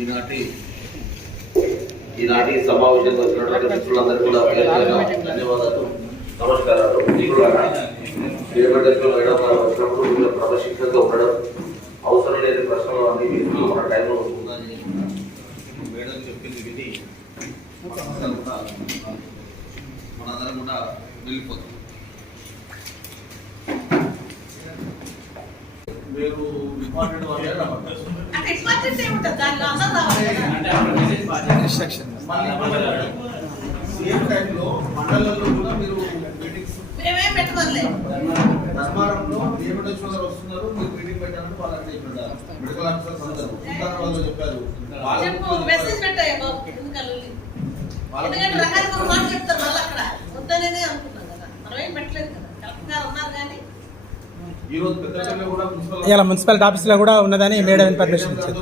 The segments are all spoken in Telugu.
ఈనాటి సమావేశానికి వచ్చినటువంటి మిత్రులందరూ కూడా ధన్యవాదాలు, నమస్కారాలు. వచ్చినప్పుడు క్రమశిక్షణగా ఉండడం, అవసరం లేని ప్రశ్నలు అన్ని మన టైంలో ఉందని మేడం చెప్పింది విని మనందరం కూడా వెళ్ళిపోతాం. మీరు డిపార్ట్మెంట్ సేమ్ టైంలో మండలంలో కూడా మీరు మీటింగ్స్ ధర్మారంలో ఏమిటో వస్తున్నారు, మీరు మీటింగ్ పెట్టారంటే వాళ్ళకి చెప్పారు. మెడికల్ ఆఫీసర్స్ అందరూ వాళ్ళు చెప్పారు. ఇలా మున్సిపల్ ఆఫీస్ లో కూడా ఉన్నదని మేడం ఇన్ఫర్మేషన్ ఇచ్చారు.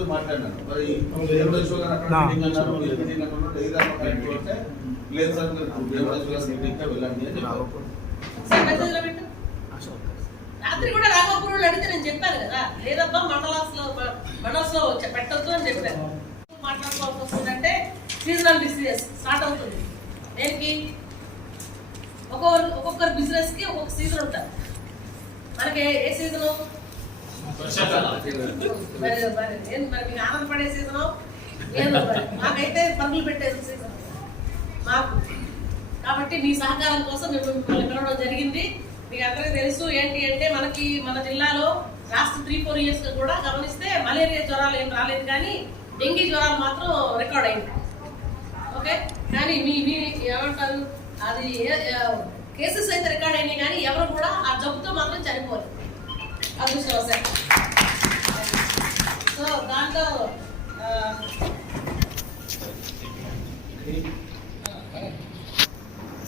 రాత్రి కూడా రామపురంలో అడిగితే నేను చెప్పాను కదా, లేదబ్బా మండలాస్ లో పెట్టద్దు అని చెప్పాను. మాట్లాడుకోవాల్సి వస్తుందంటే సీజనల్ బిజినెస్ స్టార్ట్ అవుతుంది. దేనికి ఒక్కొక్కరు బిజినెస్ కి ఒక్కొక్క సీజన్ ఉంటుంది. మనకి ఏ సీజను మరి మీకు ఆనందపడే సీజను ఏదో, మాకైతే పరుగులు పెట్టే సీజన్ మాకు. కాబట్టి మీ సహకారం కోసం మేము మిమ్మల్ని పిలవడం జరిగింది. మీకు అందరికీ తెలుసు ఏంటి అంటే మనకి మన జిల్లాలో లాస్ట్ 3-4 years కూడా గమనిస్తే మలేరియా జ్వరాలు ఏం రాలేదు, కానీ డెంగీ జ్వరాలు మాత్రం రికార్డ్ అయింది. ఓకే, కానీ మీ ఏమంటారు అది కేసెస్ అయితే రికార్డ్ అయినాయి, కానీ ఎవరు కూడా ఆ జబ్బుతో మాత్రం చనిపోలేదు, అదృష్టవశాత్తు. సో దాంట్లో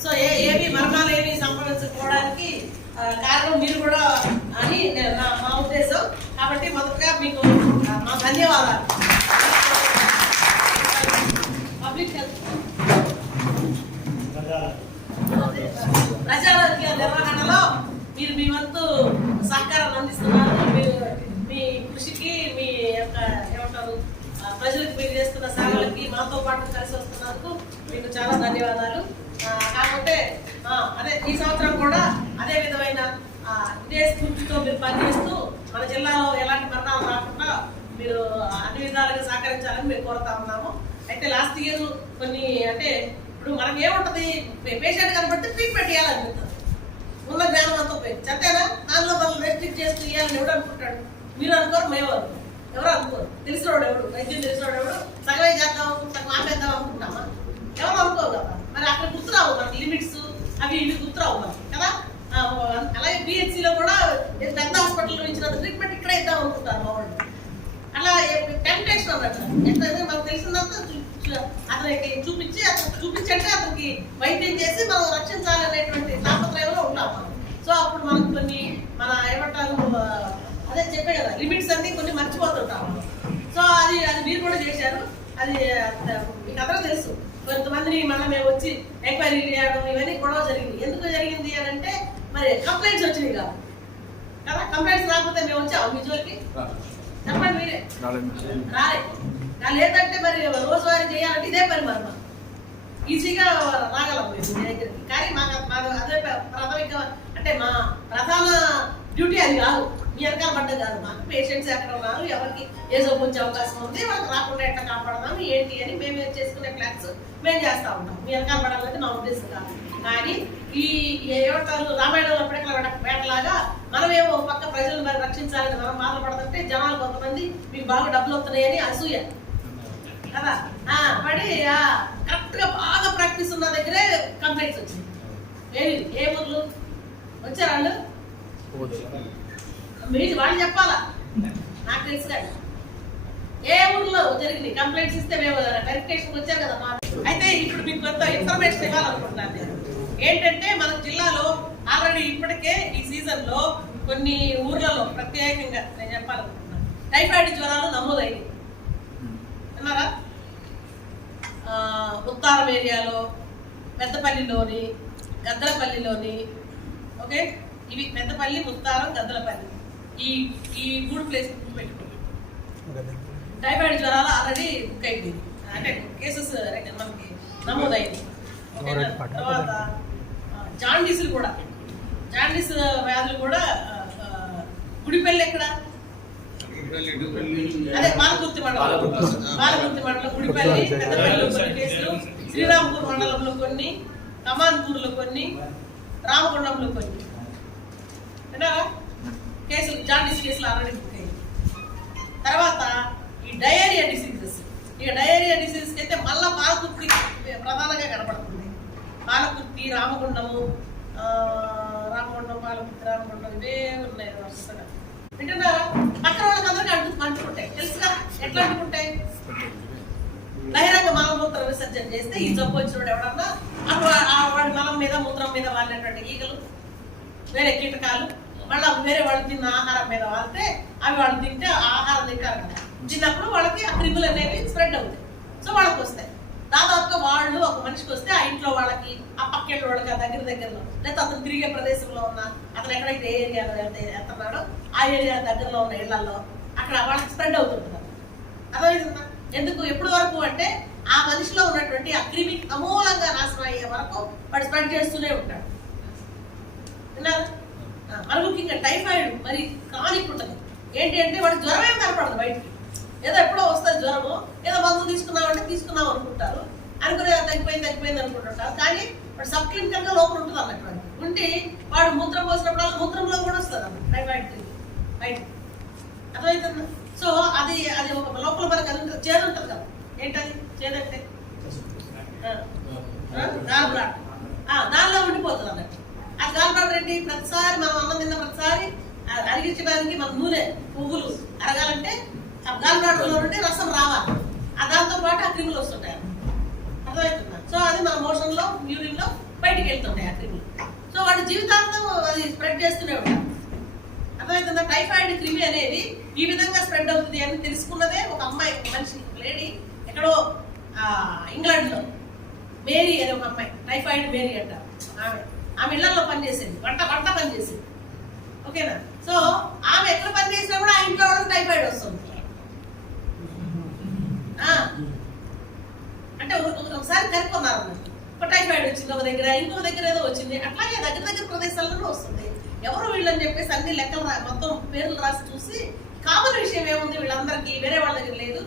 సో ఏవి మరణాలు ఏవి సంభవించుకోవడానికి కారణం మీరు కూడా అని మా ఉద్దేశం. కాబట్టి మొదటగా మీకు మా ధన్యవాదాలు. పబ్లిక్ హెల్త్ ప్రజారోగ్య నిర్వహణలో మీరు మీ వంతు సహకారాన్ని అందిస్తున్నారు. మీరు మీ కృషికి, మీ యొక్క ఏమంటారు ప్రజలకు మీరు చేస్తున్న సేవలకి మాతో పాటు కలిసి వస్తున్నందుకు మీకు చాలా ధన్యవాదాలు. కాకపోతే అదే ఈ సంవత్సరం కూడా అదే విధమైన ఇదే స్ఫూర్తితో మీరు పనిచేస్తూ మన జిల్లాలో ఎలాంటి మరణాలు రాకుండా మీరు అన్ని విధాలుగా సహకరించాలని మేము కోరుతా ఉన్నాము. అయితే లాస్ట్ ఇయర్ కొన్ని అంటే ఇప్పుడు మనకి ఏముంటది, పేషెంట్ కనబట్టి ట్రీట్మెంట్ చేయాలనిపిస్తుంది, ఉన్న జ్ఞానం అంతా పోయింది. చెప్తేనా దానిలో మనం రెస్ట్రిక్ట్ చేస్తూ ఇవ్వాలని ఎవడు అనుకుంటాడు? మీరు అనుకోరు, మేము అనుకోరు, ఎవరు అనుకోరు. తెలిసినోడు ఎవడు, వైద్యం తెలిసినోడు ఎవడు సగమే చేద్దాం సగం ఆపేద్దాం అనుకుంటామా? ఎవరు అనుకోరు కదా. మరి అక్కడ గుర్తురావు మనకి లిమిట్స్ అవి ఇవి గుర్తురావు మనకి కదా. అలాగే పిహెచ్సిలో కూడా పెద్ద హాస్పిటల్లో ఇచ్చిన ట్రీట్మెంట్ ఇక్కడ ఇద్దాం అనుకుంటారు మా వాళ్ళు. అలా టెంప్టేషన్ అన్నట్టు ఎట్లయితే మనకు తెలిసిందంతా అతనికి చూపించంటే అతనికి వైద్యం చేసి మనం రక్షించాలనేటువంటి తాపత్రయంలో ఉంటాం మనం. సో అప్పుడు మనకు కొన్ని మన ఏమంటారు అదే చెప్పే కదా లిమిట్స్ అన్ని కొన్ని మర్చిపోతుంటాం. సో అది మీరు కూడా చేశారు. అది మీకు అందరూ తెలుసు. కొంతమందిని మనం మేము వచ్చి ఎంక్వైరీ చేయడం ఇవన్నీ గొడవ జరిగింది. ఎందుకు జరిగింది అని అంటే మరి కంప్లైంట్స్ వచ్చినాయి కదా. కంప్లైంట్స్ రాకపోతే మేము వచ్చాము మీ జోలికి? చెప్పండి, మీరే రాలే. లేదంటే మరి రోజువారీ చేయాలంటే ఇదే పని మరి మనం ఈజీగా రాగలం మేము మీ దగ్గరికి. కానీ మాకు అదే ప్రాథమిక అంటే మా ప్రధాన డ్యూటీ అది కాదు. మీ వెనకాల పడ్డం కాదు. మాకు పేషెంట్స్ ఎక్కడ ఉన్నారు, ఎవరికి ఏ జబ్బు వచ్చే అవకాశం ఉంది, వాళ్ళకి రాకుండా ఎట్లా కాపాడదాం ఏంటి అని మేము చేసుకునే ప్లాన్స్ మేము చేస్తూ ఉంటాం. మీ వెనకాల పడాలనేది మా ఉద్దేశం కాదు. కానీ ఈ ఏమంటారు రామాయణంలో అప్పటికలా వేటలాగా మనమేమో ఒక పక్క ప్రజలను మరి రక్షించాలని మనం బాధపడదంటే జనాలు కొంతమంది మీకు బాగా డబ్బులు వస్తున్నాయని అసూయ కదా పడి కరెక్ట్ గా బాగా ప్రాక్టీస్ ఉన్న దగ్గరే కంప్లైంట్స్ వచ్చింది. ఏ ఊర్లు వచ్చారు వాళ్ళు? మీరు వాళ్ళు చెప్పాలా, నాకు తెలుసు కదా ఏ ఊర్లో జరిగింది కంప్లైంట్స్ ఇస్తే మేము వెరిఫికేషన్ వచ్చారు కదా. అయితే ఇప్పుడు మీకు కొంత ఇన్ఫర్మేషన్ ఇవ్వాలనుకుంటున్నాను నేను. ఏంటంటే మన జిల్లాలో ఆల్రెడీ ఇప్పటికే ఈ సీజన్ లో కొన్ని ఊర్లలో ప్రత్యేకంగా నేను చెప్పాలనుకుంటున్నాను టైఫాయిడ్ జ్వరాలు నమోదైనవి. అన్నారా? ఉత్తారం ఏరియాలో, పెద్దపల్లిలోని, గద్దలపల్లిలోని, ఓకే ఇవి పెద్దపల్లి, ఉత్తారం, గద్దలపల్లి ఈ 3 ప్లేస్ పెట్టుకోండి. టైఫాయిడ్ జ్వరాలు ఆల్రెడీ బుక్ అయిపోయింది, అంటే కేసెస్ మనకి నమోదైంది. తర్వాత జాండీసులు కూడా, జాండీస్ వ్యాధులు కూడా గుడిపల్లి ఎక్కడ, అదే పాలకుర్తి మండలం, గుడిపల్లి, పెద్దపల్లిలో కొన్ని కేసులు, శ్రీరాంపూర్ మండలంలో కొన్ని, కమాన్పూర్లో కొన్ని, రామకొండంలో కొన్ని కేసులు, జాండీస్ కేసులు ఆల్రెడీ బుక్ అయ్యాయి. తర్వాత ఈ డయేరియా డిసీజెస్, ఇక డయేరియా డిసీజెస్ అయితే మళ్ళా పాలకుర్తి ప్రధానంగా కనపడుతుంది. పాలకుర్తి, రామగుండము, పాలకుర్తి, ఇవే ఉన్నాయి వరుసగా. వింటున్నారా? పక్కన వాళ్ళకి అందరికీ అంటుకుంటాయి, తెలుసుగా ఎట్లా అంటుకుంటాయి? బహిరంగ మలమూత్ర విసర్జన చేస్తే ఈ జబ్బు వచ్చినప్పుడు ఎవడన్నా అప్పుడు వాడి మలం మీద మూత్రం మీద వాలినటువంటి ఈగలు, వేరే కీటకాలు మళ్ళీ వేరే వాళ్ళు తిన్న ఆహారం మీద వాళ్తే అవి వాళ్ళు తింటే ఆహారం తింటారు కదా, తిన్నప్పుడు వాళ్ళకి ఆ క్రిములు అనేవి స్ప్రెడ్ అవుతాయి. సో వాళ్ళకి వస్తాయి. దాదాపుగా వాళ్ళు ఒక మనిషికి వస్తే ఆ ఇంట్లో వాళ్ళకి, ఆ పక్కేళ్ళ వాళ్ళకి, ఆ దగ్గరలో, లేకపోతే అతను తిరిగే ప్రదేశంలో ఉన్న, అతను ఎక్కడైతే ఏరియాలో వెళ్తున్నాడో ఆ ఏరియా దగ్గరలో ఉన్న ఇళ్లలో అక్కడ వాళ్ళకి స్ప్రెడ్ అవుతుంటుంది. అర్థమవుతుందా? ఎందుకు, ఎప్పుడు వరకు అంటే ఆ మనిషిలో ఉన్నటువంటి ఆ క్రిమి సమూలంగా నాశనం అయ్యే వరకు వాడు స్ప్రెడ్ చేస్తూనే ఉంటాడు. విన్నారా? మరి ముఖ్యంగా టైఫాయిడ్ మరి క్రానిక్ ఉంటుంది. ఏంటి అంటే వాడు జ్వరం ఏం కనపడదు బయటికి, ఏదో ఎప్పుడో వస్తుంది జ్వరము, ఏదో మందులు తీసుకున్నాం అనుకుంటారు, అనుకునే తగ్గిపోయింది అనుకుంటుంటారు. కానీ వాడు సబ్ క్లినికల్ గా లోపల ఉంటుంది అన్నటువంటి ఉండి వాడు మూత్రం పోసినప్పుడు మూత్రంలో కూడా వస్తుంది అన్నమాట టైఫాయిడ్ బయట. అర్థమవుతుందా? సో అది ఒక లోపల మనకు అది చేదు ఉంటుంది కదా, ఏంటది చేదంటే దానిలో ఉండిపోతుంది అన్నట్టు. ఆ గాల్బ్లాడర్ ఏంటి, ప్రతిసారి మనం అన్నం తిన్న ప్రతిసారి అరిగించడానికి మన నూనె పువ్వులు అరగాలంటే ఆ గాల్బ్లాడర్ లో నుండి రసం రావాలి, దాంతో పాటు ఆ క్రిములు వస్తుంటాయి. అర్థమవుతుందా? సో అది మన మోషన్ లో, యూరిన్ లో బయటికి వెళ్తుంటాయి ఆ క్రిములు. సో వాడి జీవితాంతం అది స్ప్రెడ్ చేస్తూనే ఉంటారు. అర్థమవుతుందా? టైఫాయిడ్ క్రిమి అనేది ఈ విధంగా స్ప్రెడ్ అవుతుంది అని తెలుసుకున్నదే ఒక అమ్మాయి, ఒక మనిషి, లేడీ ఎక్కడో ఇంగ్లాండ్ లో మేరీ అనే ఒక అమ్మాయి, టైఫాయిడ్ మేరీ అంటారు. ఆమె ఇళ్లలో పనిచేసేది, వంట పనిచేసేది. ఓకేనా? సో ఆమె ఎక్కడ పనిచేసినా కూడా ఆ ఇంట్లో వాళ్ళకి టైఫాయిడ్ వస్తుంది. అంటే ఒకసారి కనుక్కున్నారు అన్నట్టు, ఒక టైఫాయిడ్ వచ్చింది ఒక దగ్గర, ఇంకొక దగ్గర ఏదో వచ్చింది, అట్లాగే దగ్గర ప్రదేశాలలో వస్తుంది. ఎవరు వీళ్ళని చెప్పేసి అన్ని లెక్కలు మొత్తం పేర్లు రాసి చూసి కామన్ విషయం ఏముంది వీళ్ళందరికీ, వేరే వాళ్ళ దగ్గర లేదు,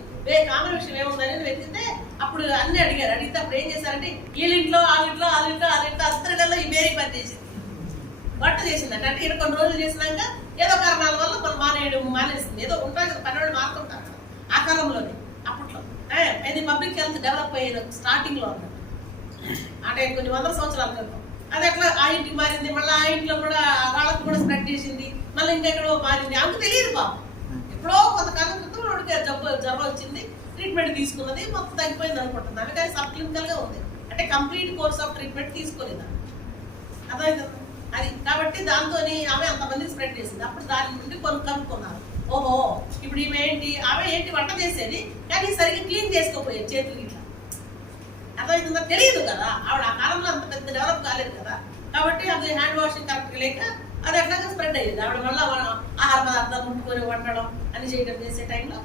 కామన్ విషయం ఏముంది అనేది వెతికితే అప్పుడు అన్ని అడిగితే అప్పుడు ఏం చేశారంటే వీళ్ళింట్లో వాళ్ళింట్లో అందరిలో ఈ మేరీ పని చేసింది, వంట చేసిందంట. అంటే ఇక్కడ కొన్ని రోజులు చేసినాక ఏదో కారణాల వల్ల మనం మానేసింది. ఏదో ఉంటాయి కదా, పని వాళ్ళు మారుతుంటారు కదా ఆ కాలంలోనే. అప్పట్లో ఇది పబ్లిక్ హెల్త్ డెవలప్ అయ్యేది స్టార్టింగ్ లో అన్నట్టు, అంటే కొన్ని 100 సంవత్సరాల క్రితం. అది అట్లా ఆ ఇంటికి మారింది, మళ్ళీ ఆ ఇంట్లో కూడా వాళ్ళకు కూడా స్ప్రెడ్ చేసింది, మళ్ళీ ఇంకెక్కడో మారింది. ఆమెకు తెలియదు పాపం, ఎప్పుడో కొంతకాలం క్రితం వాడికి జ్వరం వచ్చింది, ట్రీట్మెంట్ తీసుకున్నది, మొత్తం తగ్గిపోయింది అనుకుంటుంది. ఆమె కానీ సబ్ క్లినికల్ గా ఉంది, అంటే కంప్లీట్ కోర్స్ ఆఫ్ ట్రీట్మెంట్ తీసుకోలేదు. అర్థమైంది అది. కాబట్టి దాంతో ఆమె అంతమందికి స్ప్రెడ్ చేసింది. అప్పుడు దాని నుండి కొన్ని కనుక్కున్నారు, ఓహో ఇప్పుడు ఆమె ఏంటి వంట చేసేది కానీ సరిగ్గా క్లీన్ చేసుకోపోయేది చేతులు ఇట్లా. అర్థమవుతుందా? తెలియదు కదా, ఆవిడ ఆ కాలంలో అంత పెద్ద డెవలప్ కాలేదు కదా. కాబట్టి అది హ్యాండ్ వాషింగ్ కరెక్ట్ లేక అది అట్లాగా స్ప్రెడ్ అయ్యేది. ఆవిడ వల్ల ఆహార పదార్థాలు ముట్టుకొని వండడం అని చేయడం చేసే టైంలో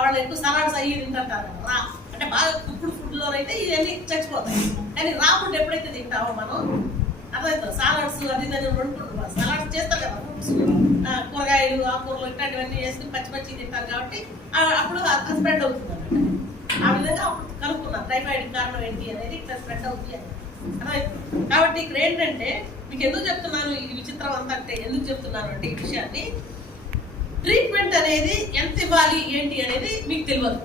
వాళ్ళు ఎక్కువ సలాడ్స్ అయ్యి తింటుంటారు కదా, అంటే బాగా కుప్పుడు ఫుడ్ లో అయితే ఇవన్నీ చచ్చిపోతాయి. కానీ రా ఫుడ్ ఎప్పుడైతే తింటామో మనం, అర్థమవుతుంది, సాలాడ్స్ అది వండుకుంటాం, సలాడ్స్ చేస్తారు కదా, ఫ్రూట్స్, కూరగాయలు, ఆకుకూరలు ఇట్లాంటివన్నీ వేసుకుని పచ్చి తింటారు. కాబట్టి అప్పుడు స్ప్రెడ్ అవుతుంది అన్నమాట. ఆ విధంగా అప్పుడు కనుక్కున్నారు టైఫాయిడ్ కారణం ఏంటి అనేది, ఇట్లా స్ప్రెడ్ అవుతుంది అని. అర్థమవుతుంది. కాబట్టి ఇక్కడ ఏంటంటే మీకు ఎందుకు చెప్తున్నాను ఇది విచిత్రం అంతా అంటే, ఎందుకు చెప్తున్నాను అంటే ఈ విషయాన్ని, ట్రీట్మెంట్ అనేది ఎంత ఇవ్వాలి ఏంటి అనేది మీకు తెలియదు.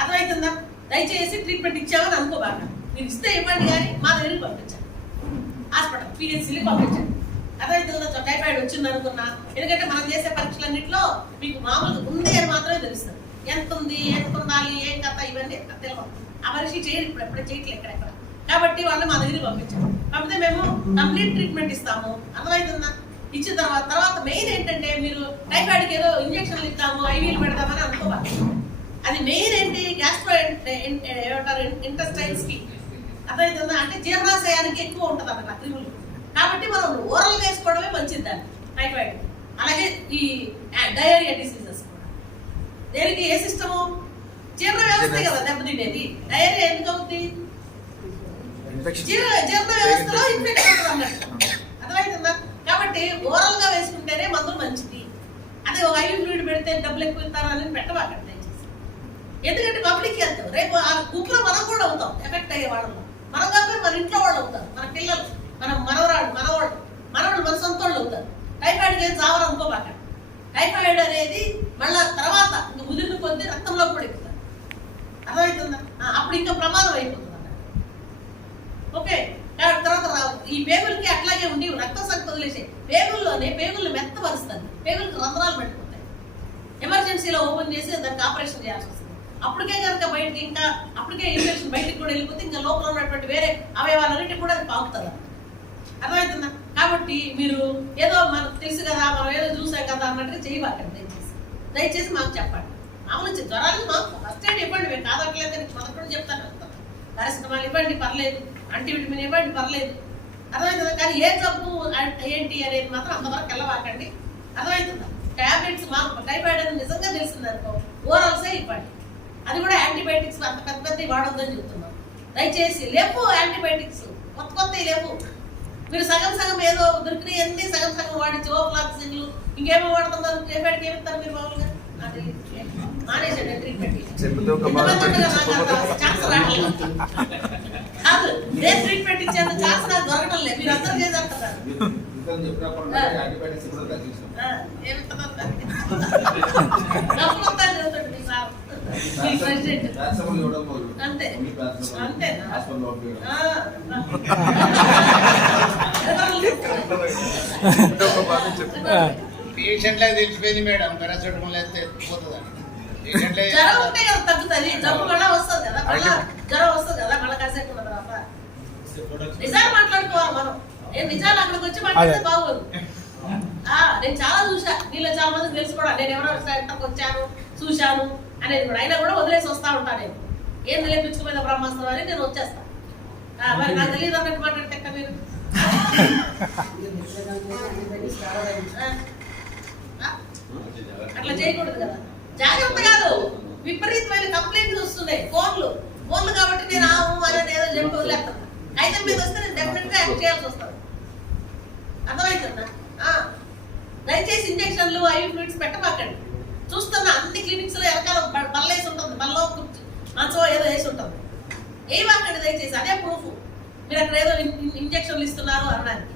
అర్థమవుతుందా? దయచేసి ట్రీట్మెంట్ ఇచ్చామని అనుకోబాక, మీరు ఇస్తే ఇవ్వండి కానీ మా దగ్గరికి పంపించండి, హాస్పిటల్ పిహెచ్సికి పంపించండి. అర్థమవుతుందా? టైఫాయిడ్ వచ్చింది అనుకున్నా, ఎందుకంటే మనం చేసే పరీక్షలన్నింటిలో మీకు మామూలుగా ఉంది అని మాత్రమే తెలుస్తుంది. ఎంత ఉంది, ఎంత ఉండాలి, ఏం కథ, ఇవన్నీ తెలియదు. ఆ పరీక్ష చేయరు, ఎప్పుడే చేయట్లేదు ఎక్కడెక్కడ. కాబట్టి వాళ్ళు మా దగ్గరికి పంపించారు. పంపితే మేము కంప్లీట్ ట్రీట్మెంట్ ఇస్తాము. అర్థమవుతుందా? ఇచ్చిన తర్వాత మెయిన్ ఏంటంటే, మీరు టైఫాయిడ్కి ఏదో ఇంజక్షన్లు ఇస్తాము, ఐవీలు పెడతామని అనుకోవాలి. అది మెయిన్ ఏంటి, గ్యాస్ట్రో ఏమంటారు ఇంటెస్టైన్స్ కి. అర్థమవుతుందా? అంటే జీర్ణాశయానికి ఎక్కువ ఉంటుంది అన్నమాట క్రిములు. కాబట్టి మనం ఓరల్ వేసుకోవడమే మంచిది దాన్ని, టైఫాయిడ్. అలాగే ఈ డయేరియా డిసీజెస్ కూడా దేనికి ఏ సిస్టము, జీర్ణ వ్యవస్థ కదా దెబ్బతినేది. డయేరియా ఎందుకు అవుతుంది? జీర్ణ వ్యవస్థలో ఇన్ఫెక్షన్ అవుతుంది అన్నట్టు. అర్థమవుతుందా? కాబట్టి ఓరల్ గా వేసుకుంటేనే మందులు మంచిది. అదే ఒక ఐవి ఫ్లూయిడ్ పెడితే డబ్బులు ఎక్కువ ఇస్తారని పెట్టబాకండి దయచేసి. ఎందుకంటే పబ్లిక్ హెల్త్ రేపు ఆ గుంపులో మనం కూడా అవుతాం ఎఫెక్ట్ అయ్యే వాళ్ళం. మనం కాకపోతే మన ఇంట్లో వాళ్ళు అవుతారు, మన పిల్లలు, మన మనవాళ్ళు మన సొంత వాళ్ళు అవుతారు. టైఫాయిడ్ ఏం చావరు అనుకోబాకండి. టైఫాయిడ్ అనేది మళ్ళా తర్వాత ఇంకా ముదిరిన కొద్దీ రక్తంలో కూడా ఎక్కుతారు. అర్థమవుతుందా? అప్పుడు ఇంకా ప్రమాదం అయిపోతుంది అన్నమాట. ఓకే, తర్వాత ఈ పేగులకి అట్లాగే ఉండి రక్తం సంఖ్య వదిలేసే పేగుల్ని మెత్తపరుస్తుంది. పేగులకు రంధ్రాలు పెట్టుకుంటాయి. ఎమర్జెన్సీలో ఓపెన్ చేసి దానికి ఆపరేషన్ చేయాల్సి వస్తుంది. అప్పటికే కనుక బయటికి అప్పటికే ఇన్ఫెక్షన్ బయటికి కూడా వెళ్ళిపోతే ఇంకా లోపల ఉన్నటువంటి వేరే అవయవాలన్నిటికీ కూడా అది పాకుతుంది. అర్థమవుతుందా? కాబట్టి మీరు ఏదో మనకు తెలుసు కదా, మనం ఏదో చూసాం కదా అన్నట్టుగా చేయబాకండి. దయచేసి మాకు చెప్పండి. మామూలు జ్వరాలు మాకు ఫస్ట్ ఎయిడ్ ఇవ్వండి, మేము కాదట్లేదు అని మొదటి చెప్తాను. పారాసిటమాల్ ఇవ్వండి పర్లేదు, యాంటీవిటమిన్ ఇవ్వండి పర్లేదు. అర్థమవుతుందా? కానీ ఏ జబ్బు ఏంటి అనేది మాత్రం అంతవరకు వెళ్ళవాకండి. అర్థమవుతుందా? టాబ్లెట్స్ మాకు టైఫాయిడ్ అని నిజంగా తెలిసిందనుకో ఓరల్సే ఇవ్వండి. అది కూడా యాంటీబయాటిక్స్ అంత పెద్ద వాడొద్దని చెప్తున్నాం. దయచేసి లేవు యాంటీబయాటిక్స్ కొత్తవి లేవు. మీరు సగం ఏదో దొరికినాయి అన్ని సగం వాడి ఓఫ్లాక్సిన్లు ఇంకేమో వాడుతున్నారు. టైఫాయిడ్కి ఏమిస్తారు మీరు మామూలుగా? అది మానేసండి ట్రీట్మెంట్. కాదు ఇదే ట్రీట్మెంట్ ఇచ్చేందుకు ఛాన్స్ నాకు దొరకడం లేదు. మీరు అందరూ చేసేస్తున్నారు. అంతే పేషెంట్ లాగా తెలిసిపోయింది మేడం. పారాసిటమాల్ వేస్తే పోతుందని. జ్వరం ఉంటే కదా తగ్గుతుంది. జబ్బు మళ్ళీ వస్తుంది కదా, జ్వరం వస్తుంది కదా మళ్ళీ కాసేపు ఉన్న తర్వాత. నిజాలు మాట్లాడుకోవాలి మనం. నిజాలు అక్కడికి వచ్చి మాట్లాడితే బాగోదు. నేను చాలా చూసా, నీళ్ళు చాలా మందికి తెలుసు కూడా. నేను ఎవరో సెంటర్కి వచ్చాను చూశాను అనేది కూడా. అయినా కూడా వదిలేసి వస్తా ఉంటాను. నేను ఏం తెలియపించుకోలేదు బ్రహ్మాస్త్రం అని నేను వచ్చేస్తాను. మరి నాకు తెలియదు అన్నట్టు మాట్లాడితే మీరు అట్లా చేయకూడదు కదా. జాగ్రత్త కాదు, విపరీతమైన కంప్లైంట్స్ వస్తున్నాయి. ఫోన్లు కాబట్టి నేను అనేది ఏదో చెప్పి వదిలేస్తాను. అయితే మీద వస్తే నేను డెఫినెట్ గా యాక్ట్ చేయాల్సి వస్తుంది. అర్థమవుతుందా? దయచేసి ఇంజక్షన్లు ఐవి ఫ్లూయిడ్స్ పెట్టమాకండి. చూస్తున్నా అన్ని క్లినిక్స్ లో వెనకాల బల్ల వేసి ఉంటుంది, బల్లో మంచో ఏదో వేసి ఉంటుంది. ఏమాకండి దయచేసి. అదే ప్రూఫ్ మీరు అక్కడ ఏదో ఇంజక్షన్లు ఇస్తున్నారు అనడానికి.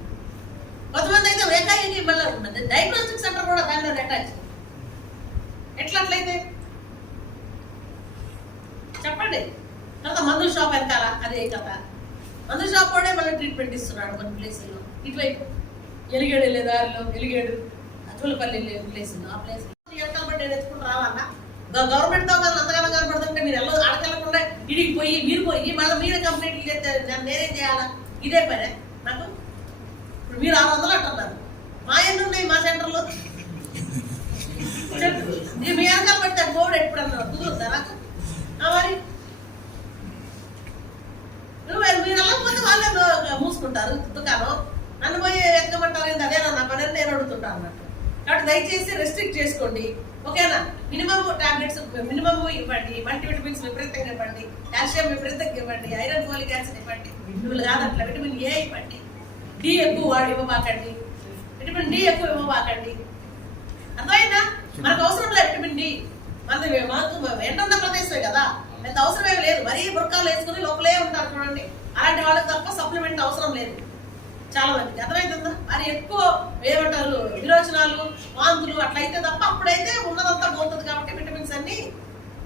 కొంతమంది అయితే ఏకాఏకి మళ్ళీ డయాగ్నోస్టిక్ సెంటర్ కూడా దానిలో అటాచ్. ఎట్లయితే చెప్పండి. తర్వాత మందుల షాప్ వెనకాల అదే కథ. మందుల షాప్ కూడా మళ్ళీ ట్రీట్మెంట్ ఇస్తున్నాడు కొన్ని ప్లేసుల్లో. ఇటువైపు ఎలిగేడు వెళ్ళే దారిలో, ఎలిగేడు అచ్చులపల్లి వెళ్ళే ప్లేసుల్లో, ఆ ప్లేస్ నేను ఎత్తుకుంటూ రావాలన్నా గవర్నమెంట్ తో అంతగానో కనపడుతుంటే మీరు ఆడకెళ్ళకుండా ఇడికి పోయి మీరు పోయి మళ్ళీ మీరే కంప్లైంట్ చేస్తే నేనేం చేయాలా? ఇదే పనే నాకు. ఇప్పుడు మీరు 600 అంటున్నారు, మా ఎన్ని ఉన్నాయి మా సెంటర్లో? మీ వెనకాల పడితే బోర్డు ఎప్పుడు అన్నారు కుదురుద్దా నాకు? మరి మీరు వెళ్ళకపోతే వాళ్ళే మూసుకుంటారు దుకాణం. నన్ను పోయి ఎక్కమంటారు. అదే నా పని నేను అడుగుతుంటాను అన్నట్టు. కాబట్టి దయచేసి రెస్ట్రిక్ట్ చేసుకోండి. ఓకేనా? మినిమం టాబ్లెట్స్ మినిమం ఇవ్వండి. మల్టీవిటమిన్స్ విపరీతంగా ఇవ్వండి. కాల్షియం విపరీతంగా ఇవ్వండి. ఐరన్ ఫోలిక్ యాసిడ్ ఇవ్వండి. ఇవి కాదట్లా విటమిన్ ఏ ఇవ్వండి. డి ఎక్కువ ఇవ్వబాకండి. విటమిన్ డి ఎక్కువ ఇవ్వబాకండి. అర్థమైందా? మనకు అవసరం లేదు విటమిన్ డి. మాకు ఎండున్న ప్రదేశమే కదా, పెద్ద అవసరం ఏమి లేదు. మరీ బుర్కాలు వేసుకుని లోపలే ఉంటారు చూడండి. అలాంటి వాళ్ళకి తప్ప సప్లిమెంట్ అవసరం లేదు చాలా మందికి. అర్థమవుతుందా? మరి ఎక్కువ ఏమంటారు విరోచనాలు, వాంతులు అట్లయితే తప్ప అప్పుడైతే ఉన్నదంతా పోతుంది. కాబట్టి విటమిన్స్ అన్ని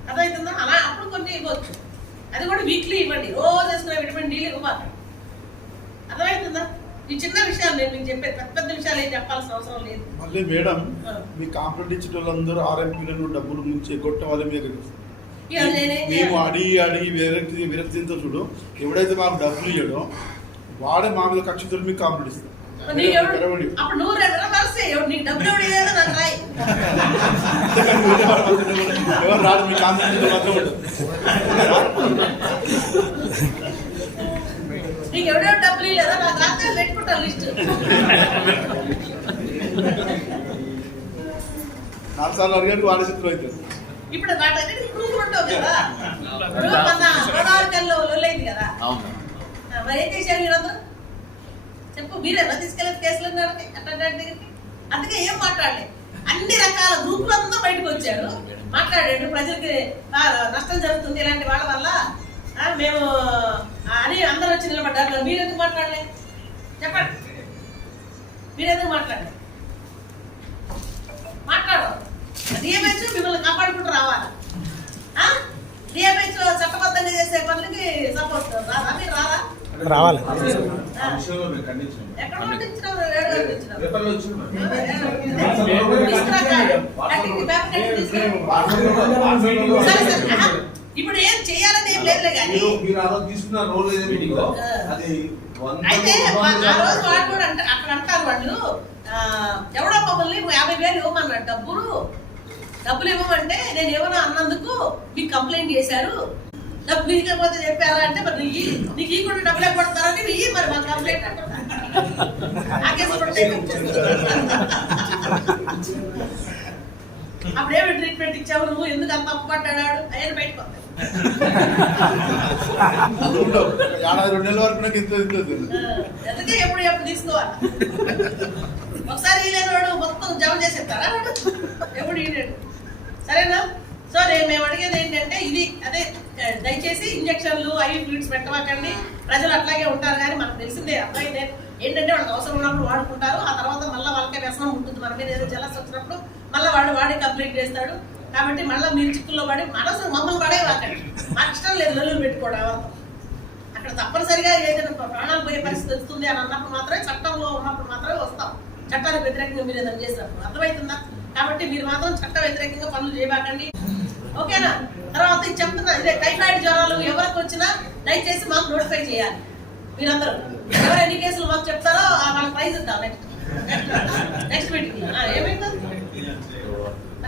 అర్థమవుతుందా? అలా అప్పుడు కొన్ని ఇవ్వచ్చు. అది కూడా వీక్లీ ఇవ్వండి. రోజు వేసుకునే విటమిన్ డీలు ఇవ్వాలి. అర్థమవుతుందా? ఈ చిన్న విషయాలు నేను మీకు చెప్పేది. పెద్ద విషయాలు ఏం చెప్పాల్సిన అవసరం లేదు. మళ్ళీ మేడం మీ కాంప్లైంట్ ఇచ్చిన వాళ్ళందరూ ఆర్ఎంపీలను డబ్బులు ముంచి కొట్టే వాళ్ళ మీద మేము అడిగి విరక్తితో చూడు. ఎవడైతే మాకు డబ్బులు ఇవ్వడో వాడే మా మీద కక్షతో మీకు కాంప్లైంట్ ఇస్తాం. ఎవరు రాదు మీ కాంప్లైంట్ మాత్రం. నీకు ఎవడో డబ్బులు లేదా నాకు రాత్రి పెట్టుకుంటాను లిస్ట్. 4 సార్లు అడిగాడు వాడే చిత్రం అవుతుంది. ఇప్పుడు వాటన్నిటికీ ప్రూఫ్లు ఉంటావు కదా. ఇప్పుడు మన గోదావరికల్లో లొల్లైంది కదా, మరి ఏం చేశారు మీరందరూ చెప్పు? మీరేనా తీసుకెళ్ళేది కేసులు దగ్గరికి? అందుకే ఏం మాట్లాడలే. అన్ని రకాల గ్రూపులంతా బయటకు వచ్చారు, మాట్లాడాడు. ప్రజలకి నష్టం జరుగుతుంది ఇలాంటి వాళ్ళ వల్ల మేము అని అందరూ వచ్చి నిలబడ్డారు. మీరెందుకు మాట్లాడలే చెప్పండి? మీరెందుకు మాట్లాడలే? మాట్లాడరు. డిఎంహెచ్ మిమ్మల్ని కాపాడుకుంటూ రావాలి. డిఎంహెచ్ చట్టబద్ధంగా చేసే పనులకి సపోర్ట్ రాదా? మీరు రారా? రావాలి. ఎక్కడ పండించినారు? ఇప్పుడు ఏం చేయాలని ఏం లేదులే కానీ అయితే ఆ రోజు వాడు కూడా అక్కడ అంటారు వాళ్ళు, ఎవడో మమ్మల్ని 50,000 ఇవ్వమన్నాడు డబ్బులు ఇవ్వమంటే నేను ఏమన్నా అన్నందుకు మీకు కంప్లైంట్ చేశారు, డబ్బులు ఇవ్వకపోతే చెప్పారా అంటే మరి నీకు ఈ కూడా డబ్బులు కొడతారని మరి మా కంప్లైంట్ అప్పుడేమి ట్రీట్మెంట్ ఇచ్చావు నువ్వు, ఎందుకు అంత అప్పుపడ్డాడు ఆయన బయటకు వస్తాడు. 2 నెలల వరకు నాకు ఎందుకే ఎప్పుడు తీసుకోవాలి? ఒకసారి లేనివాడు మొత్తం జమ చేసేస్తారా? ఎప్పుడు ఈనాడు సరేనా? సో మేము అడిగేది ఏంటంటే ఇది అదే, దయచేసి ఇంజక్షన్లు అవి ఫ్లూయిడ్స్ పెట్టమాకండి. ప్రజలు అట్లాగే ఉంటారు కానీ మనకు తెలిసిందే అర్థమైందే ఏంటంటే వాళ్ళకి అవసరం ఉన్నప్పుడు వాడుకుంటారు, ఆ తర్వాత మళ్ళీ వాళ్ళకే వ్యసనం ఉంటుంది. మన మీద ఏదో జలస్ వచ్చినప్పుడు మళ్ళీ వాడి కంప్లైంట్ చేస్తాడు. కాబట్టి మళ్ళీ మీరు చిక్కుల్లో పడి మనసు మమ్మల్ని పడే వాకండి. మాకు ఇష్టం లేదు నెల్లూరు పెట్టుకోవడం. ఎవరితో అక్కడ తప్పనిసరిగా ఏదైనా ప్రాణాలు పోయే పరిస్థితి వస్తుంది అని అన్నప్పుడు మాత్రమే, చట్టంలో ఉన్నప్పుడు మాత్రమే వస్తాం. చట్టానికి వ్యతిరేకంగా మీరు ఏదైనా చేసినప్పుడు అర్థమవుతుందా? కాబట్టి మీరు మాత్రం చట్ట వ్యతిరేకంగా పనులు చేయబాకండి, ఓకేనా? తర్వాత ఇది చెప్తున్నా, ఇదే టైఫాయిడ్ జ్వరాలు ఎవరికి వచ్చినా దయచేసి మాకు నోటిఫై చేయాలి. మీరందరూ ఎవరు ఎన్ని కేసులు మాకు చెప్తారో వాళ్ళకి ప్రైజ్ ఇద్దాం నెక్స్ట్ మీటింగ్. ఏమైంది?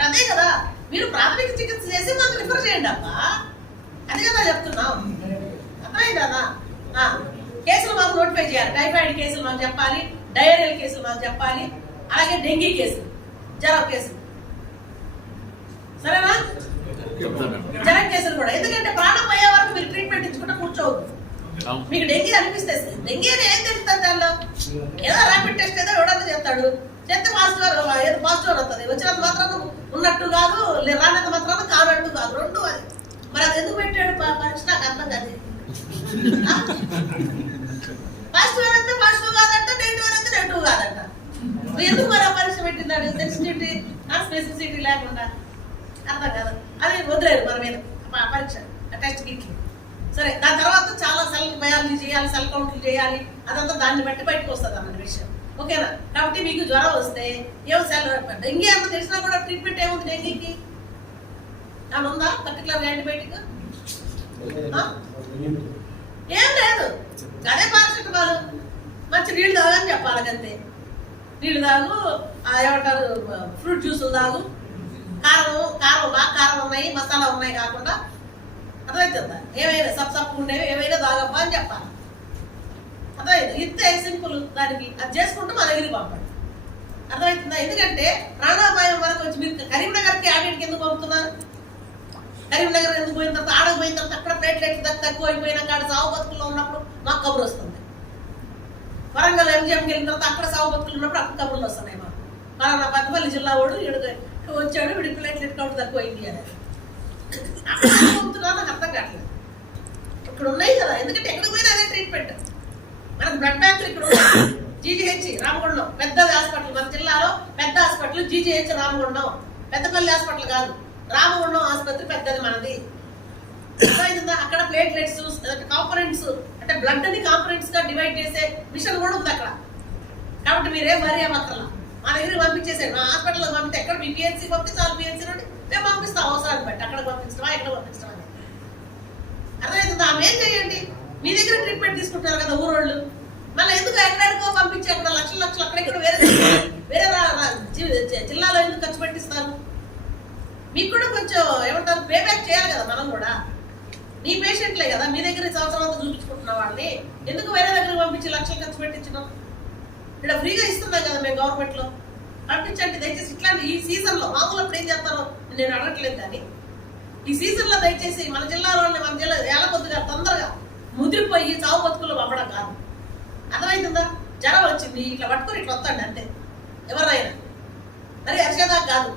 అదే కదా, మీరు ప్రాథమిక చికిత్స చేసి మాకు రిఫర్ చేయండి అబ్బా, అది కదా చెప్తున్నాం. అర్థమైంది కదా? కేసులు మాకు నోటిఫై చేయాలి. టైఫాయిడ్ కేసులు మాకు చెప్పాలి, డయేరియల్ కేసులు మాకు చెప్పాలి, అలాగే డెంగీ కేసులు, జ్వరం కేసులు, సరేనా? జ్వరం కేసులు కూడా, ఎందుకంటే ప్రాణం పోయే వరకు మీరు ట్రీట్మెంట్ ఇచ్చుకుంటే కూర్చోవద్దు. మీకు డెంగీ అనిపిస్తే, డెంగీ అని ఏం తెలుస్తుంది దానిలో? ఏదో ర్యాపిడ్ టెస్ట్ ఏదో ఎవడన్నా చేస్తాడు, చేస్తే పాజిటివ్ ఏదో పాజిటివ్ వస్తుంది, వచ్చినంత మాత్రం ఉన్నట్టు కాదు, రానంత మాత్రం కానట్టు కాదు, రెండు అది. మరి అది ఎందుకు పెట్టాడు పరీక్ష నాకు అర్థం కాదు. పాజిటివ్ అంటే పాజిటివ్ కాదంట, నెగిటివ్ అంటే నెగిటివ్ కాదంట. ఎందుకు మరి ఆ పరీక్ష పెట్టినాడు? సెన్సిటివిటీ స్పెసిఫిసిటీ లేకుండా అర్థం కాదు. అది వదిలేదు మన మీద పరీక్ష టెస్ట్ కిట్. సరే, దాని తర్వాత చాలా సెల్ బయాలజీ చేయాలి, సెల్ కౌంట్లు చేయాలి, అదంతా దాన్ని బట్టి బయటకు వస్తుంది అన్నమాట విషయం, ఓకేనా? కాబట్టి మీకు జ్వరం వస్తే ఏమో సెల్ డెంగీ అంత తెలిసినా కూడా ట్రీట్మెంట్ ఏముంది డెంగీకి? దాని ఉందా పర్టికులర్ యాంటీబయాటిక్? ఏం లేదు, అదే పారాసిటమాల్. మంచి నీళ్ళు తాగని చెప్పాలి అంతే. నీళ్ళు తాగు, ఏమంటారు ఫ్రూట్ జ్యూసులు తాగు, బాగా కారం ఉన్నాయి, మసాలా ఉన్నాయి కాకుండా, అర్థమవుతుందా? ఏమైనా సప్పు ఉండేవి ఏమైనా తాగబ్బా అని చెప్పాలి, అర్థమైంది? ఇంతే సింపుల్. దానికి అది చేసుకుంటూ మా దగ్గరికి పంపండి, అర్థమవుతుందా? ఎందుకంటే ప్రాణాపాయం వరకు వచ్చి మీరు కరీంనగర్కి ఆడిట్కి ఎందుకు పంపుతున్నారు? కరీంనగర్ ఎందుకు పోయిన తర్వాత ఆడకు పోయిన తర్వాత అక్కడ ప్లేట్లెట్ తక్కువ అయిపోయినాక ఆడ సాగు బతుకుల్లో ఉన్నప్పుడు మాకు కబురు వస్తుంది. వరంగల్ ఎంజిఎంకి వెళ్ళిన తర్వాత అక్కడ సాగు బతుకులు ఉన్నప్పుడు అక్కడ కబుర్లు వస్తున్నాయి మాకు. మన పెద్దపల్లి జిల్లా వాడు వచ్చాడు, వీడి ప్లేట్లెట్ కౌంట్ తక్కువ అయింది అనేది పంపుతున్నా నాకు అర్థం కావట్లేదు. ఇక్కడ ఉన్నాయి కదా, ఎందుకంటే ఎక్కడికి పోయినా అదే ట్రీట్మెంట్. మనకు బ్లడ్ బ్యాంకులు ఇక్కడ ఉన్నాయి. జీజీహెచ్ రామగుండం పెద్ద హాస్పిటల్, మన జిల్లాలో పెద్ద hospital GGH Ramagundam, Peddapalli hospital కాదు, రామగుండం ఆసుపత్రి పెద్దది మనది. అక్కడ ప్లేట్లెట్స్ కాంపనెంట్స్ అంటే బ్లడ్ ని కాంపనెంట్స్ గా డివైడ్ చేసే మిషన్ కూడా ఉంది అక్కడ. కాబట్టి మీరేం మరీ ఏమక్కర్లా, మా దగ్గరికి పంపించేసాడు. మా హాస్పిటల్లో పంపితే ఎక్కడ మీ పిహెచ్సి పంపించాలి, పిహెచ్సి నుండి మేము పంపిస్తాం అవసరాన్ని బట్టి, అక్కడ పంపించడమా ఎక్కడ పంపించడం అని. అర్థమవుతుందా? ఆమె ఏం చేయండి, మీ దగ్గర ట్రీట్మెంట్ తీసుకుంటారు కదా ఊరోళ్ళు, మళ్ళీ ఎందుకు ఎక్కడికో పంపించి అక్కడ లక్షలు అక్కడెక్కడ వేరే జిల్లాలో ఎందుకు ఖర్చు పెట్టిస్తారు? మీకు కూడా కొంచెం ఏమంటారు పేబ్యాక్ చేయాలి కదా. మనం కూడా మీ పేషెంట్లే కదా, మీ దగ్గర సంవత్సరం అంతా చూపించుకుంటున్న వాళ్ళని ఎందుకు వేరే దగ్గర పంపించి లక్షలు ఖర్చు పెట్టించడం? ఇక్కడ ఫ్రీగా ఇస్తున్నాం కదా మేము గవర్నమెంట్లో, పంపించండి దయచేసి. ఇట్లాంటి ఈ సీజన్లో మామూలు అప్పుడు ఏం చేస్తారో నేను అడగట్లేదు, కానీ ఈ సీజన్ లో దయచేసి మన జిల్లాలో మన జిల్లా ఏళ్ళ కొద్దిగా తొందరగా ముదిరిపోయి చావు బతుకులు పంపడం కాదు. అర్థమవుతుందా? జ్వరం వచ్చింది ఇట్లా పట్టుకొని ఇట్లా వస్తాండి అంతే ఎవరైనా. మరి అరిచేదా కాదు,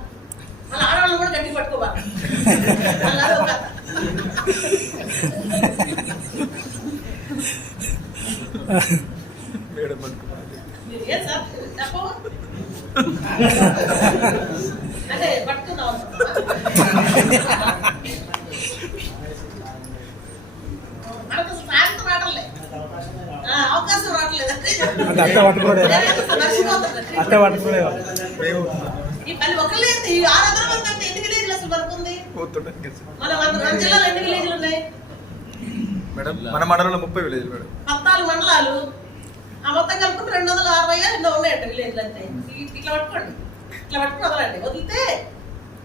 మళ్ళీ ఆడవాళ్ళని కూడా గట్టి పట్టుకోవాలి. అదే ఒక కథ. మీరు ఏం సార్ చెప్పవా అంటే పట్టుకుందాం మనకు సాయంత్రం రావట్లే, అవకాశం రావట్లేదు అంటే అట్ట పట్టుకోలేదు, అట్ట పట్టుకోలేదు. ఈ పని ఒకళ్ళే ఈ 600 మంది అంటే ఎన్ని విలేజ్లు అసలు మనకు ఉంది? మన జిల్లాలో ఎన్ని విలేజ్లు ఉన్నాయి మేడం? మన మండలంలో 30 విలేజ్ మేడం, 14 మండలాలు. ఆ మొత్తం కలుపుకుంటే 260 ఎన్నో ఉన్నాయంట విలేజ్లు అంటే. ఇట్లా పట్టుకోండి, ఇట్లా పట్టుకుని వదలండి. వదిలితే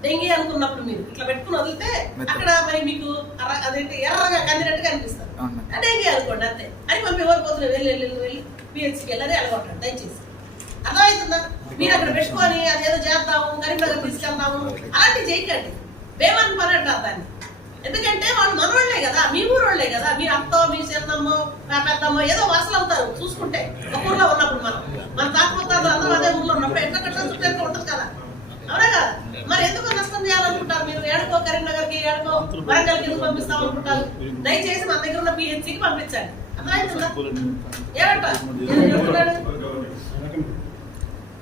డెంగీ అనుకున్నప్పుడు మీరు ఇట్లా పెట్టుకుని వదిలితే అక్కడ మరి మీకు అదేంటి ఎర్రగా కందినట్టుగా అనిపిస్తారు. డెంగీ అనుకోండి అంతే. అని పంపి ఎవరు పోతున్నారు వెళ్ళి పిహెచ్కి వెళ్ళని అలగొట్టండి దయచేసి. అర్థమవుతుందా? మీరు అక్కడ పెట్టుకొని అదేదో చేద్దాము కరీంనగర్ తీసుకెళ్తాము అలాంటివి చేయకండి. బేమని పని అంటారు దాన్ని. ఎందుకంటే వాళ్ళు మనోళ్లే కదా, మీ ఊరోళ్లే కదా. మీ అత్తో మీ చిన్నమ్మో మా పెద్దమ్మో ఏదో వరుసలు అవుతారు చూసుకుంటే. ఒక ఊర్లో ఉన్నప్పుడు మన తాకపోతారు అందరూ అదే ఊర్లో ఉన్నప్పుడు ఎట్లా కట్ట చుట్టూ ఉంటుంది కదా, అవునా కదా? మరి ఎందుకు నష్టం చేయాలనుకుంటారు మీరు? ఏడుకో కరీంనగర్కి ఏడుకో వరంగల్కి ఎందుకు పంపిస్తాం అనుకుంటారు? దయచేసి మన దగ్గర ఉన్న పిహెచ్సికి పంపించండి. అర్థమవుతుందా? ఏమంటారు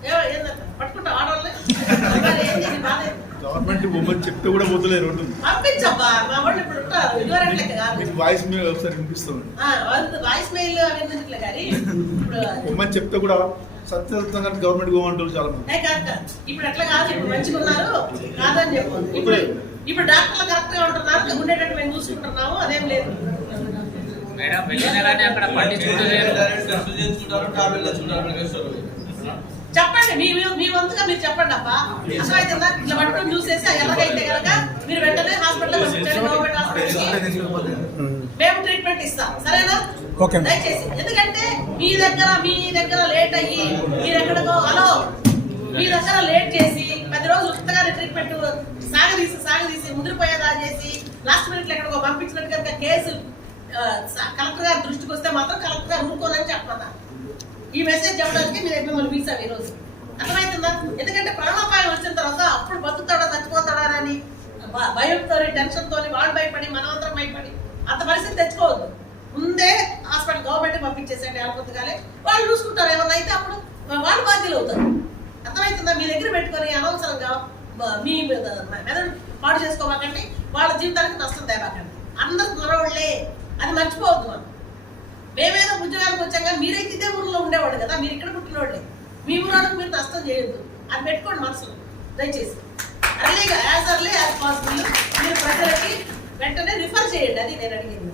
ఏంటంట పట్టుకుంటా ఆడవాళ్ళే గవర్నమెంట్ బొమ్మని చెప్తే కూడా పోతలేరు. పంపించబ్బా, మా వాళ్ళు ఇప్పుడు ఉంటారు ఇదివరట్లే కాదు. వాయిస్ మెయిల్ ఒకసారి వినిపిస్తాం. వాయిస్ మెయిల్ అవి కానీ ఇప్పుడు బొమ్మని చెప్తే కూడా సత్యంగా గవర్నమెంట్ పోమంటారు చాలా మంది. కాదు ఇప్పుడు ఎట్లా కాదు, ఇప్పుడు మంచిగా ఉన్నారు కాదని చెప్పు. ఇప్పుడు డాక్టర్లు కరెక్ట్ గా ఉంటున్నారు, ఉండేటట్టు మేము చూసుకుంటున్నాము, అదేం లేదు. మేడం వెళ్ళినా కానీ అక్కడ పట్టించుకుంటలేరు. చెప్పండి మీ వంతుగా మీరు చెప్పండి అబ్బా. అసలు అయితే ఇట్లా పట్టుకొని చూసేసి ఎలాగైతే కనుక మీరు వెంటనే హాస్పిటల్ పంపించండి, గవర్నమెంట్ హాస్పిటల్కి. మేము ట్రీట్మెంట్ ఇస్తాం, సరేనా? దయచేసి. ఎందుకంటే మీ దగ్గర లేట్ అయ్యి మీరు ఎక్కడికో మీ దగ్గర లేట్ చేసి 10 రోజులు ఉత్తగానే ట్రీట్మెంట్ సాగదీసి ముదిరిపోయేదా చేసి లాస్ట్ మినిట్ ఎక్కడికో పంపించినట్టు కనుక కేసు కలెక్టర్ గారి దృష్టికి వస్తే మాత్రం కలెక్టర్ గారు ఊరుకోనని చెప్పమన్నా. ఈ మెసేజ్ చెప్పడానికి మీరు మిమ్మల్ని పిలిచారు ఈ రోజు. అర్థమవుతుందా? ఎందుకంటే ప్రాణాపాయం వచ్చిన తర్వాత అప్పుడు బతుకుతాడా చచ్చిపోతాడా అని భయంతో టెన్షన్తో వాళ్ళు భయపడి మనమందరం భయపడి అంత పరిస్థితి తెచ్చుకోవద్దు. ముందే హాస్పిటల్ గవర్నమెంట్ పంపించేసండి ఆడపొద్దుగానే, వాళ్ళు చూసుకుంటారు. ఏమన్నా అయితే అప్పుడు వాళ్ళు బాధ్యులు అవుతారు. అర్థమవుతుందా? మీ దగ్గర పెట్టుకొని అనవసరంగా మీ మెదడు పాడు చేసుకోవాకండి, వాళ్ళ జీవితానికి నష్టం తేవాకండి. అందరు మనవాళ్ళే, అది మర్చిపోవద్దు. మనం మేమేదో ఉద్యోగానికి వచ్చాం కానీ మీరైతే ఇదే ఊరిలో ఉండేవాడు కదా, మీరు ఇక్కడ పుట్టినవాళ్ళే. మీ ఊరానికి మీరు నష్టం చేయొద్దు, అది పెట్టుకోండి మనసులో దయచేసి. అర్లీగా యాజ్ పాసిబుల్ మీరు ప్రజలకి వెంటనే రిఫర్ చేయండి, అది నేను అడిగింది.